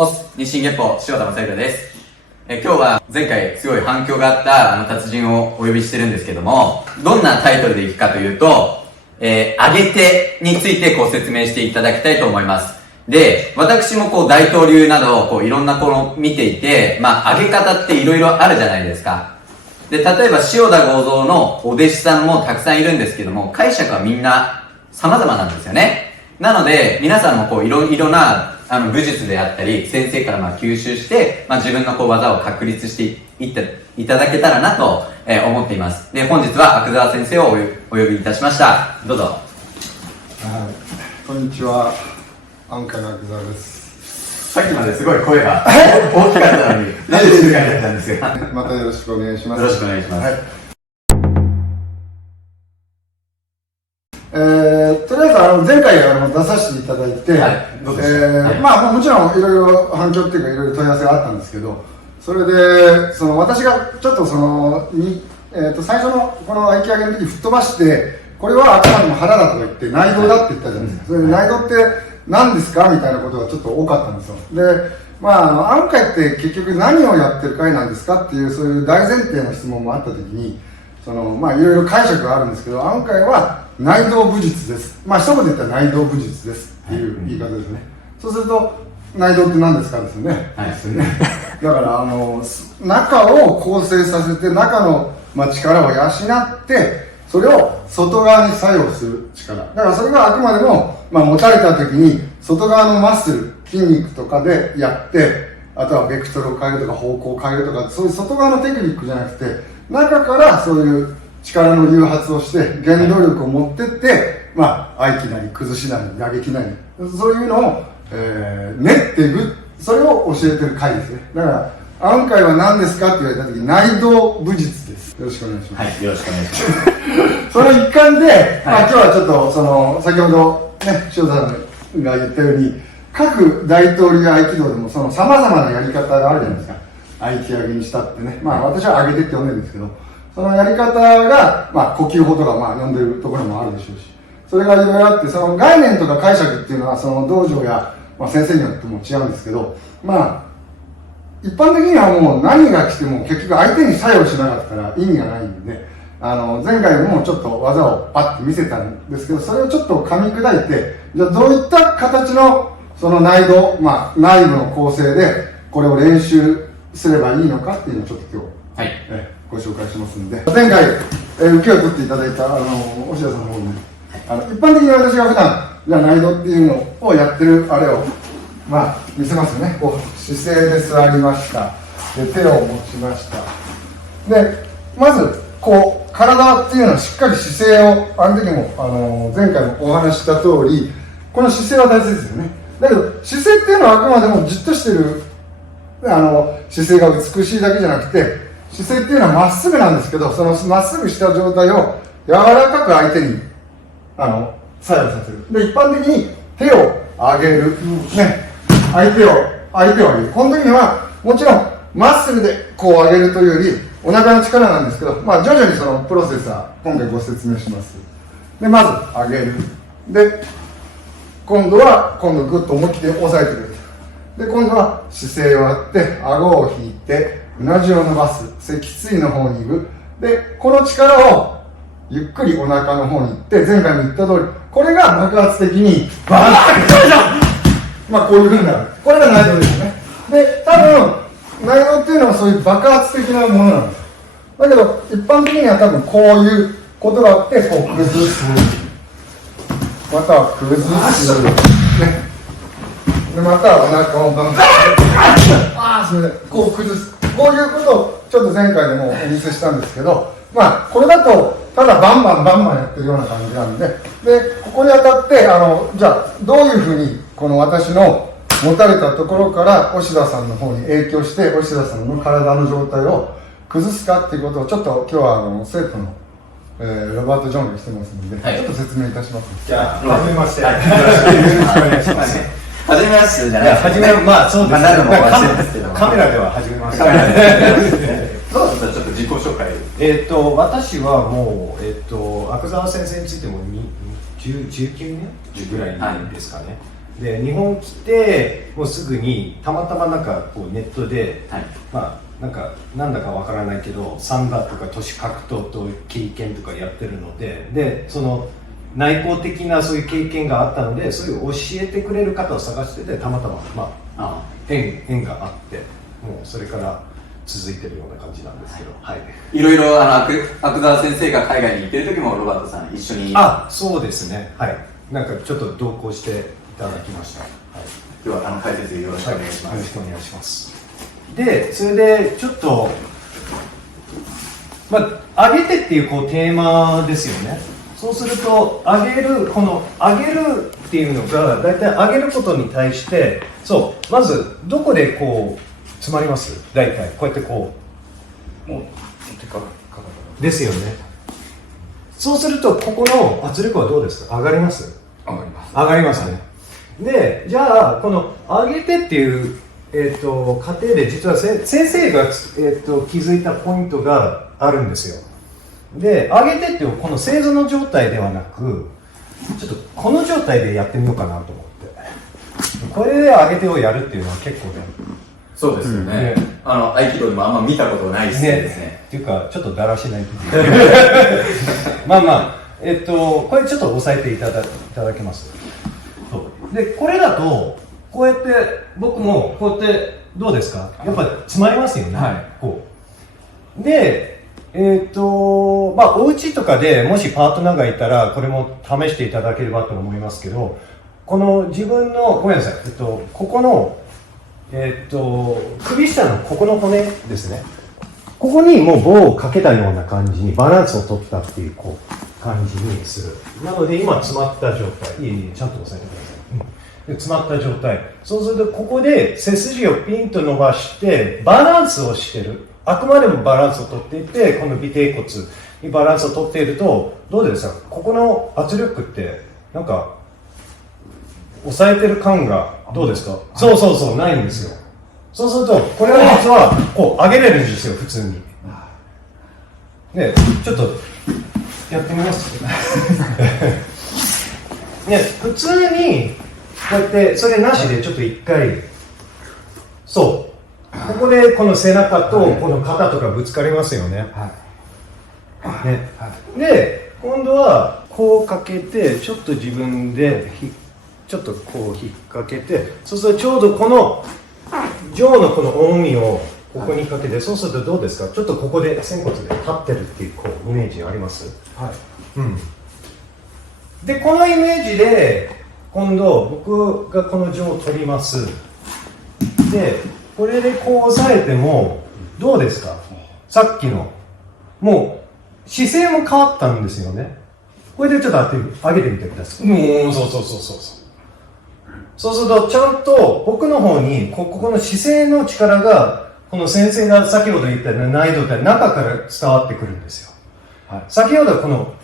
オス日進月歩塩田正宏です。今日は前回すごい反響があった達人をお呼びしてるんですけども、どんなタイトルでいくかというと、上げ手について説明していただきたいと思います。で、私も大東流などいろんな見ていて、上げ方っていろいろあるじゃないですか。で、例えば塩田剛三のお弟子さんもたくさんいるんですけども、解釈はみんな様々なんですよね。なので、皆さんもいろいろな武術であったり、先生から吸収して、自分の技を確立していただけたらなと、思っています。で、本日は阿久澤先生をお呼びいたしました。どうぞ。はい、こんにちは。アンカーの阿久澤です。さっきまですごい声が大きかったのに、なんで静かになったんですか。またよろしくお願いします。よろしくお願いします。はい。とりあえず前回出させていただいて、はい、どうでした？もちろんいろいろ反響っていうかいろいろ問い合わせがあったんですけど、それで私がちょっと最初のこの合気上げの時吹っ飛ばして、これはあくまでも腹だと言って内道だって言ったじゃないですか。それで内道って何ですかみたいなことがちょっと多かったんですよ。で、安会って結局何をやってる会なんですかっていうそういう大前提の質問もあった時に、いろいろ解釈があるんですけど、安会は内道武術です。一言で言ったら内道武術ですっていう言い方ですね。そうすると内道って何ですかですよね。はい。だから中を構成させて中の力を養ってそれを外側に作用する力。だからそれがあくまでも持たれた時に外側のマッスル筋肉とかでやって、あとはベクトルを変えるとか方向を変えるとか、そういう外側のテクニックじゃなくて中からそういう力の誘発をして原動力を持ってって合気なり崩しなり打撃なりそういうのを、練っていく、それを教えてる会ですね。だから安会は何ですかって言われた時、内道武術です。よろしくお願いします。はい、よろしくお願いします。その一環で、今日はちょっと先ほどね塩田さんが言ったように、各大東流合気道でもさまざまなやり方があるじゃないですか。合気上げにしたってね、私は上げてって呼んでるんですけど、そのやり方が、呼吸法とか呼んでるところもあるでしょうし、それがいろいろあって、その概念とか解釈っていうのはその道場や、先生によっても違うんですけど、一般的にはもう何が来ても結局相手に作用しなかったら意味がないんで、前回もちょっと技をパッと見せたんですけど、それをちょっと噛み砕いて、じゃあどういった形のその内道、内部の構成でこれを練習すればいいのかっていうのをちょっと今日、はい、ご紹介しますんで、前回、受けを取っていただいた押田さんの方に、一般的に私が普段じゃあ内道っていうのをやってるあれを見せますよね。姿勢で座りました。で、手を持ちました。で、まず体っていうのはしっかり姿勢を、時も前回もお話しした通り、この姿勢は大切ですよね。だけど姿勢っていうのはあくまでもじっとしてる姿勢が美しいだけじゃなくて、姿勢っていうのはまっすぐなんですけど、そのまっすぐした状態を柔らかく相手に作用させる。で、一般的に手を上げる、相手を上げる。この時にはもちろんまっすぐで上げるというよりお腹の力なんですけど、徐々にそのプロセスは今回ご説明します。で、まず上げる。で、今度グッと思いっきり押さえてくれる。で、今度は姿勢をやって顎を引いてうなじを伸ばす、脊椎の方に行く。で、この力をゆっくりお腹の方に行って、前回も言った通りこれが爆発的にバーッこういう風になる。これが内道ですね。で、多分内道っていうのはそういう爆発的なものなんです。だけど一般的には多分こういうことがあって、崩す、または崩す、でまたお腹をバンバン、崩す、こういうことをちょっと前回でもお見せしたんですけど、これだとただバンバンやってるような感じなんで、ここに当たって、じゃあどういうふうにこの私の持たれたところから押田さんの方に影響して、押田さんの体の状態を崩すかっていうことをちょっと今日は生徒の、ロバート・ジョンがしてますので、ちょっと説明いたします。じゃあ、はじめまして。よろしくお願いします。はじめましてじゃないですか。そうですね。カメラでははじめまして。どうぞ、ちょっと自己紹介。私はもう、阿久澤先生についても19年ぐらいですかね。で日本来てもうすぐにたまたまなんかこうネットで、はい、まあなんだかわからないけどサンバとか都市格闘と経験とかやってるのでその内向的なそういう経験があったので、そういう教えてくれる方を探してて、たまたま、まあ、縁があって、もうそれから続いてるような感じなんですけど、はい。いろいろ阿久澤先生が海外に行ってる時もロバートさん一緒に。そうですね。はい。なんかちょっと同行していただきました。はい、今日は解説よろしくお願いします。よろしくお願いします。で、それでちょっと、まあ、上げてっていうこうテーマですよね。そうすると、上げるっていうのが、大体上げることに対して、まず、どこでこう、詰まります大体、こうやってこう。ですよね。そうすると、ここの圧力はどうですか？上がります？上がります。上がりますね。で、じゃあ、この上げてっていう、過程で、実は先生が、気づいたポイントがあるんですよ。で、上げてっていうこの正座の状態ではなく、ちょっとこの状態でやってみようかなと思って。これで上げてをやるっていうのは結構ね。そうですよね。合気道でもあんま見たことないですね。っていうか、ちょっとだらしない。まあまあ、これちょっと押さえていただけます。で、これだと、こうやって、僕もこうやって、どうですか？やっぱり詰まりますよね。はい。こう。で、まあ、お家とかでもしパートナーがいたら、これも試していただければと思いますけど、この自分の、ごめんなさい、ここの、首下のここの骨ですね。ここにもう棒をかけたような感じにバランスを取ったっていう、こう、感じにする。なので、今詰まった状態。ちゃんと押さえてください。で詰まった状態。そうすると、ここで背筋をピンと伸ばして、バランスをしてる。あくまでもバランスをとっていて、この尾てい骨にバランスをとっていると、どうですか？ここの圧力って、なんか、抑えてる感が、どうですか？そう、ないんですよ。そうすると、これは実は、こう、上げれるんですよ、普通に。ね、ちょっと、やってみますね、普通に、こうやって、それなしでちょっと一回、ここでこの背中とこの肩とかぶつかりますよね。ね。で、今度はこうかけて、ちょっと自分でちょっとこう引っ掛けて、そうするとちょうどこの上のこの重みをここにかけて、そうするとどうですか？ちょっとここで仙骨で立ってるっていうこうイメージあります？はい。で、このイメージで今度僕がこの上を取ります。で、これでこう押さえてもどうですか？さっきのもう姿勢も変わったんですよね。これでちょっと上げてみてください。そうするとちゃんと僕の方にここの姿勢の力がこの先生が先ほど言った難易度って中から伝わってくるんですよ。はい、先ほどはこの、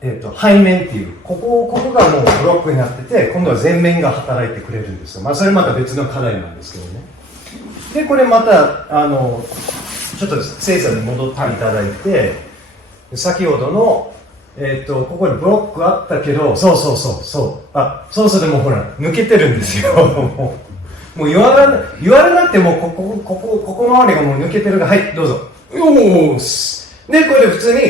背面っていうここがもうブロックになってて、今度は前面が働いてくれるんですよ。まあそれまた別の課題なんですけどね。で、これまた、ちょっと精査に戻っていただいて、先ほどの、ここにブロックあったけど、そうするともうほら、抜けてるんですよ。もう言われなくても、ここ周りがもう抜けてるから、はい、どうぞ。で、これで普通に、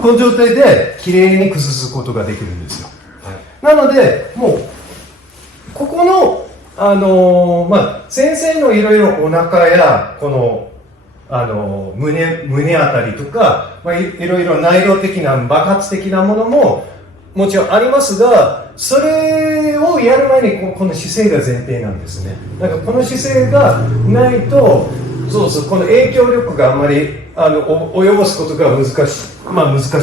この状態で、綺麗に崩すことができるんですよ。はい、なので、もう、ここの、先生のいろいろお腹や、この、胸あたりとか、いろいろ内容的な、爆発的なものも、もちろんありますが、それをやる前にこの姿勢が前提なんですね。なんかこの姿勢がないと、この影響力があまり及ぼすことが難し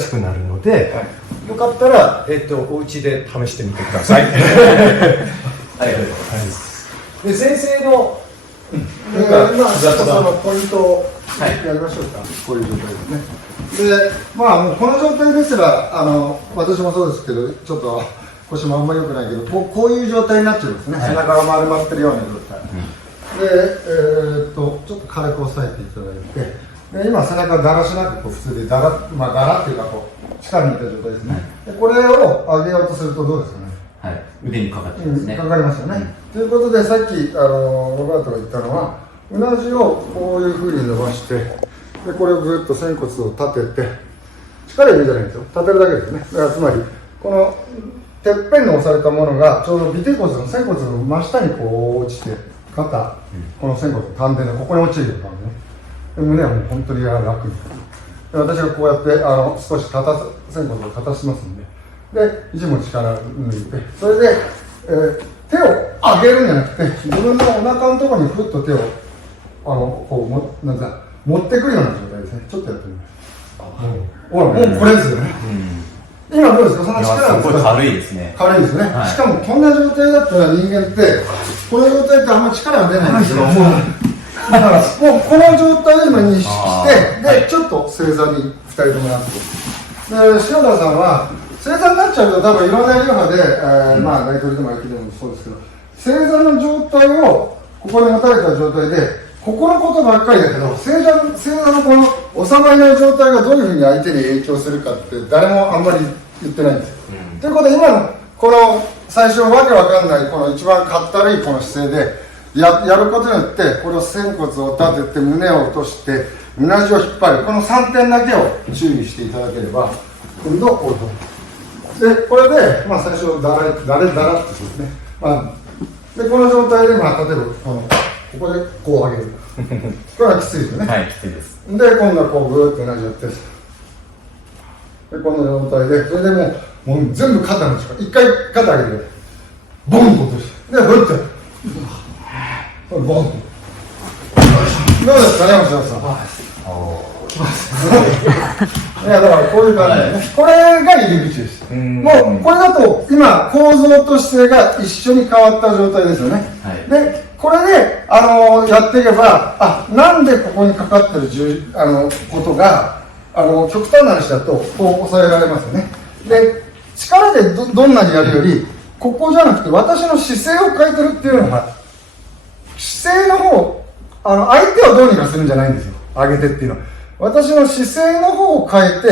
くなるので、よかったら、お家で試してみてください。ありがとうございます。で、先生の、今、そのポイントをやりましょうか。こういう状態ですね。で、もうこの状態ですら、私もそうですけど、ちょっと腰もあんまり良くないけど、こういう状態になっちゃうんですね。背中が丸まってるような状態。で、ちょっと軽く押さえていただいて、で今、背中だらしなくこう普通でだらっていうかこう、下にいった状態ですね。でこれを上げようとするとどうですかね。はい、腕にかかってますね。かかりますよね。ということで、さっきロバートが言ったのは、うなじをこういうふうに伸ばして、でこれをぐっと仙骨を立てて、力入れるじゃないですよ、立てるだけですね。だからつまり、このてっぺんに押されたものが、ちょうど尾てい骨の仙骨の真下にこう落ちて、肩、この仙骨の丹田で、ここに落ちるような感じね。で胸はもう本当に楽に。で私がこうやって少し仙骨を立たしますんで、で、肘も力抜いて、それで、手を上げるんじゃなくて、自分のお腹のところにふっと手をこうなんか持ってくるような状態ですね。ちょっとやってみます。ほら、もうこれですよね。今どうですか、その力がすごい軽いですね。軽いですね。はい、しかもこんな状態だったら人間って、この状態ってあんまり力が出ないんですよ。だから、もうこの状態を今認識して、で、ちょっと正座に2人ともなって。で、塩田さんは、正座になっちゃうと多分いろんな流派で、まあ、大統領でも野球でもそうですけど、正座の状態をここに持たれた状態で、ここのことばっかりだけど、正座のこの収まりの状態がどういうふうに相手に影響するかって誰もあんまり言ってないんですよ。ということで今のこの最初わけわかんないこの一番かったるいこの姿勢でやることによってこれを仙骨を立てて胸を落としてうなじを引っ張るこの3点だけを注意していただければ今度こういうことでこれで、まあ、最初だらってそうですね、まあ、でこの状態で、まあ、例えばここでこう上げるこれはきついですよね。はい、きついです。で今度はこうグーッと同じやってでこの状態でそれでもう全部肩の力一回肩上げてボンと落としてでふってボンとどうですかね山下さん。いやだからこういう感じでね、これが入り口です。もうこれだと今構造と姿勢が一緒に変わった状態ですよね。でこれでやっていけばなんでここにかかってることが極端な話だとこう抑えられますよね。で力でどんなにやるよりここじゃなくて私の姿勢を変えてるっていうのが姿勢の方相手をどうにかするんじゃないんですよ。上げてっていうのは私の姿勢の方を変えて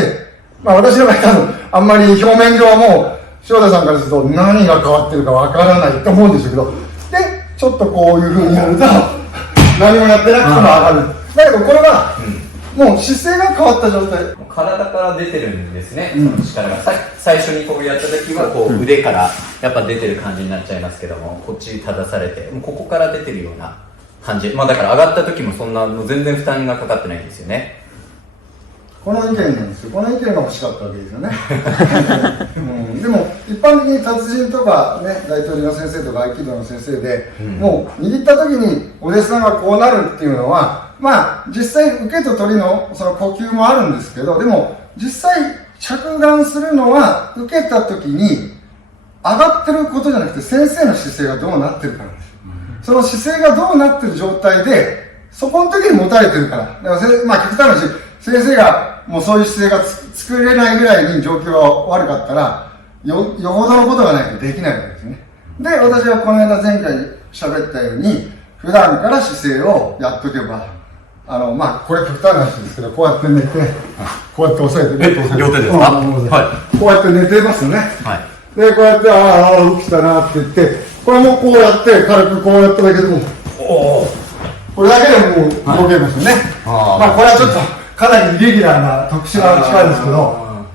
まあ私の場合多分あんまり表面上はもう塩田さんからすると何が変わってるかわからないと思うんですけどでちょっとこういうふうにやると何もやってなくても上がる。だけどこれは、もう姿勢が変わった状態。体から出てるんですね、その力が。最初にこうやった時はこう腕からやっぱ出てる感じになっちゃいますけども、こっち立たされて、もうここから出てるような感じ。まあだから上がった時もそんなもう全然負担がかかってないんですよね。この意見なんですよ。この意見が欲しかったわけですよね。でも一般的に達人とかね、大統領の先生とか合気道の先生で、もう握った時にお弟子さんがこうなるっていうのは、まあ実際受けと取りのその呼吸もあるんですけど、でも実際着眼するのは受けた時に上がってることじゃなくて先生の姿勢がどうなってるかなんですよ。その姿勢がどうなってる状態で、そこの時に持たれてるから。だからまあ極端な話、先生がもうそういう姿勢が作れないぐらいに状況が悪かったら、よほどのことがないとできないわけですね。で、私はこの間前回喋ったように、普段から姿勢をやっとけば、まあ、これ極端な話ですけど、こうやって寝て、こうやって押さえて、両手ですか？はい。こうやって寝てますよね。はい。で、こうやって、起きたなって言って、これもこうやって、軽くこうやっただけでも、これだけでも動けますよね。まあ、これはちょっと、かなりイレギュラーな特殊な力ですけど、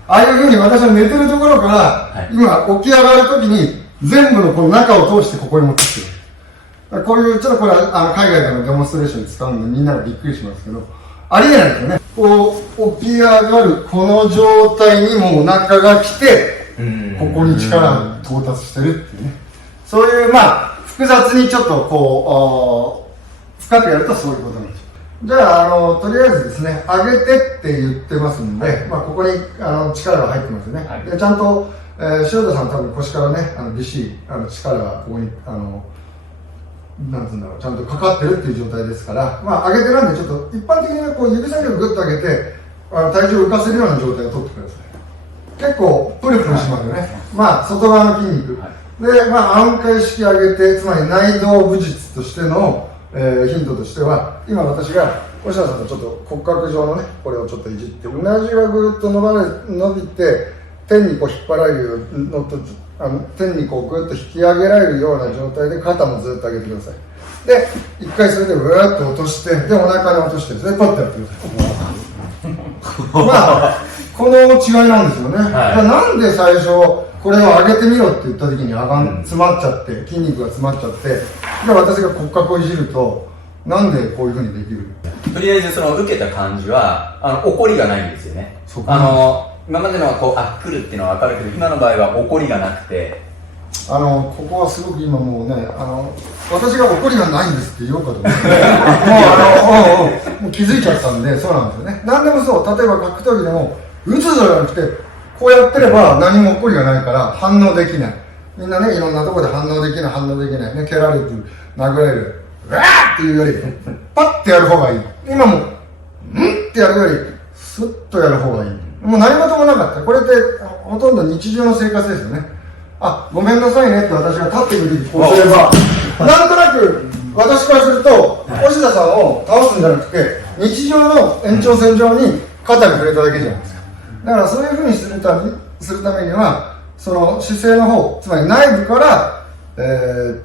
ああいうふうに私は寝てるところから、今起き上がるときに、全部のこの中を通してここに持ってきてる。こういう、ちょっとこれは海外でのデモンストレーションに使うんでみんながびっくりしますけど、ありえないですよね。こう、起き上がるこの状態にもうお腹が来て、ここに力が到達してるっていうね。そういう、まあ、複雑にちょっとこう、深くやるとそういうことなんです。じゃあ、とりあえずですね、上げてって言ってますんで、まあ、ここに力が入ってますよね。でちゃんと、塩田さん多分腰からね、びっしり力がここに、なんつうんだろう、ちゃんとかかってるっていう状態ですから、まあ、上げてなんで、ちょっと一般的にこう指先をぐっと上げて、体重を浮かせるような状態をとってください。結構、プルプルしますよね。まあ、外側の筋肉。で、まあ、暗回式上げて、つまり内動武術としての、ヒントとしては、今私が星野さんのちょっと骨格上のね、これをちょっといじって、うなじがぐっと伸びて、天にこう引っ張られるのと天にこうぐっと引き上げられるような状態で肩もずっと上げてください。で一回それでうわっと落として、でお腹に落として、それでパッとやってください。まあこの違いなんですよね、なんで最初これを上げてみろって言った時に詰まっちゃって、筋肉が詰まっちゃって、で私が骨格をいじるとなんでこういうふうにできる。とりあえずその受けた感じは怒りがないんですよね。今までのはこう来るっていうのは分かるけど、今の場合は怒りがなくて、ここはすごく今もうね、私が怒りがないんですって言おうかと思ってもう気づいちゃったんで、そうなんですよね。何でもそう、例えば格闘技でも打つぞじゃなくて、こうやってれば何も怒りがないから反応できない。みんなね、いろんなところで反応できないね、蹴られる、殴られる、うわーっていうよりパッてやる方がいい。今もってやるよりスッとやる方がいい。もう何事もなかった。これってほとんど日常の生活ですよね。ごめんなさいねって私が立ってくる時こうすれば、なんとなく私からすると押田さんを倒すんじゃなくて、日常の延長線上に肩に触れただけじゃないですか。だからそういうふうにするためには、その姿勢の方、つまり内部から押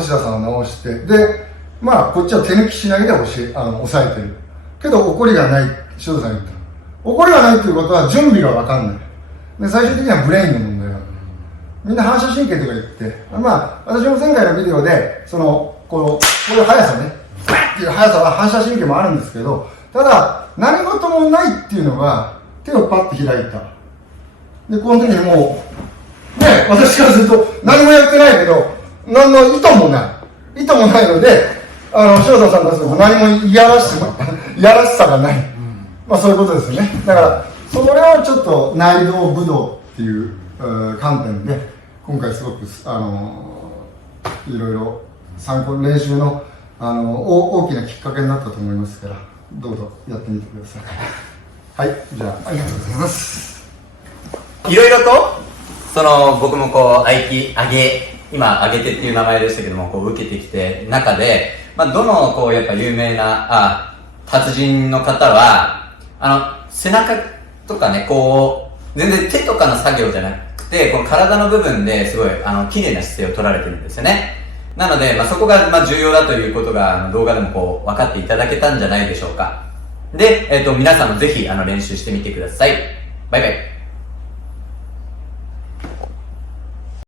田さんを直して、でこっちは手抜きしないで抑えてるけど、怒りがない。塩田さん言った、怒りがないということは準備が分かんない。で最終的にはブレインの問題なんだ。みんな反射神経とか言って、私も前回のビデオでこういう速さねっていう速さは反射神経もあるんですけど、ただ何事もないっていうのが、手をパッと開いた。でこの時にもうね、私からすると何もやってないけど、何の意図もないので、塩田さんからすると何もいやらしさがない、そういうことですよね。だからそれをちょっと内道武道っていう観点で今回すごくいろいろ練習の大きなきっかけになったと思いますから、どうぞやってみてください。はい、じゃあありがとうございます。いろいろと僕も今上げてっていう名前でしたけども、受けてきて中で、どのやっぱ有名な達人の方は背中とかね、全然手とかの作業じゃなくて、この体の部分ですごい綺麗な姿勢を取られてるんですよね。なので、そこが重要だということが動画でも分かっていただけたんじゃないでしょうか。で、皆さんもぜひ練習してみてください。バイバイ。